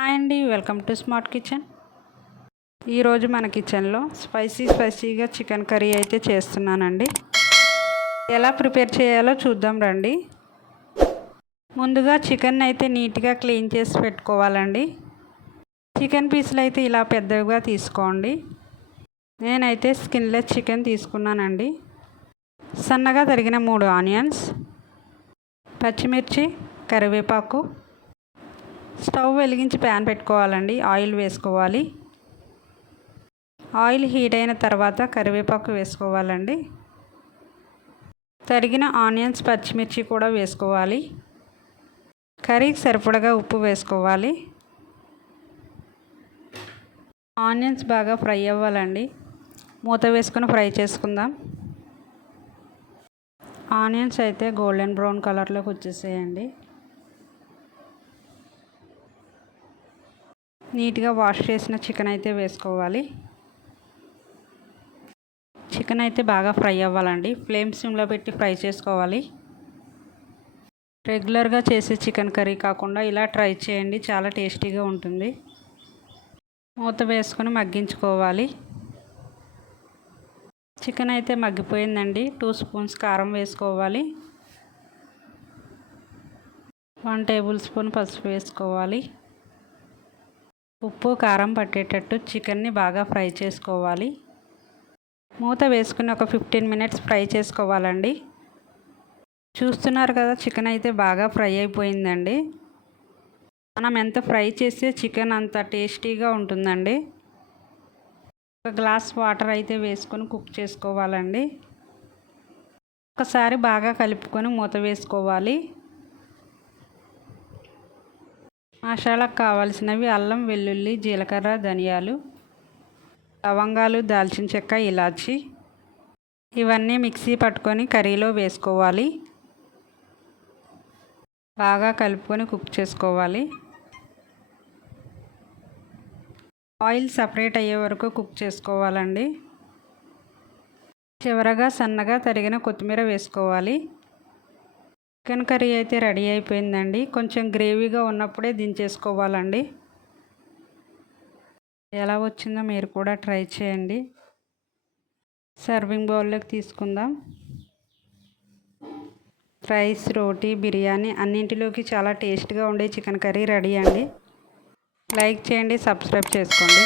Hi అండి, welcome to smart kitchen. ఈరోజు మన కిచెన్లో స్పైసీగా చికెన్ కర్రీ అయితే చేస్తున్నానండి. ఎలా ప్రిపేర్ చేయాలో చూద్దాం రండి. ముందుగా చికెన్ అయితే నీట్గా క్లీన్ చేసి పెట్టుకోవాలండి. చికెన్ పీసులు అయితే ఇలా పెద్దవిగా తీసుకోండి. నేనైతే స్కిన్లెస్ చికెన్ తీసుకున్నానండి. సన్నగా తరిగిన 3 ఆనియన్స్, పచ్చిమిర్చి, కరివేపాకు. స్టవ్ వెలిగించి ప్యాన్ పెట్టుకోవాలండి. ఆయిల్ వేసుకోవాలి. ఆయిల్ హీట్ అయిన తర్వాత కరివేపాకు వేసుకోవాలండి. తరిగిన ఆనియన్స్, పచ్చిమిర్చి కూడా వేసుకోవాలి. కర్రీకి సరిపడగా ఉప్పు వేసుకోవాలి. ఆనియన్స్ బాగా ఫ్రై అవ్వాలండి. మూత వేసుకొని ఫ్రై చేసుకుందాం. ఆనియన్స్ అయితే గోల్డెన్ బ్రౌన్ కలర్లోకి వచ్చేసేయండి. నీట్గా వాష్ చేసిన చికెన్ అయితే వేసుకోవాలి. చికెన్ అయితే బాగా ఫ్రై అవ్వాలండి. ఫ్లేమ్ సిమ్లో పెట్టి ఫ్రై చేసుకోవాలి. రెగ్యులర్గా చేసే చికెన్ కర్రీ కాకుండా ఇలా ట్రై చేయండి, చాలా టేస్టీగా ఉంటుంది. మూత వేసుకొని మగ్గించుకోవాలి. చికెన్ అయితే మగ్గిపోయిందండి. 2 స్పూన్స్ కారం వేసుకోవాలి. 1 టేబుల్ స్పూన్ పసుపు వేసుకోవాలి. ఉప్పు కారం పట్టేటట్టు చికెన్ని బాగా ఫ్రై చేసుకోవాలి. మూత వేసుకుని ఒక 15 మినిట్స్ ఫ్రై చేసుకోవాలండి. చూస్తున్నారు కదా, చికెన్ అయితే బాగా ఫ్రై అయిపోయిందండి. మనం ఎంత ఫ్రై చేస్తే చికెన్ అంత టేస్టీగా ఉంటుందండి. ఒక గ్లాస్ వాటర్ అయితే వేసుకొని కుక్ చేసుకోవాలండి. ఒకసారి బాగా కలుపుకొని మూత వేసుకోవాలి. మసాలాకు కావాల్సినవి అల్లం, వెల్లుల్లి, జీలకర్ర, ధనియాలు, లవంగాలు, దాల్చిన చెక్క, ఇలాచి ఇవన్నీ మిక్సీ పట్టుకొని కర్రీలో వేసుకోవాలి. బాగా కలుపుకొని కుక్ చేసుకోవాలి. ఆయిల్ సపరేట్ అయ్యే వరకు కుక్ చేసుకోవాలండి. చివరగా సన్నగా తరిగిన కొత్తిమీర వేసుకోవాలి. చికెన్ కర్రీ అయితే రెడీ అయిపోయిందండి. కొంచెం గ్రేవీగా ఉన్నప్పుడే దించేసుకోవాలండి. ఎలా వచ్చిందో మీరు కూడా ట్రై చేయండి. సర్వింగ్ బౌల్లోకి తీసుకుందాం. రైస్, రోటీ, బిర్యానీ అన్నింటిలోకి చాలా టేస్ట్గా ఉండే చికెన్ కర్రీ రెడీ అండి. లైక్ చేయండి, సబ్స్క్రైబ్ చేసుకోండి.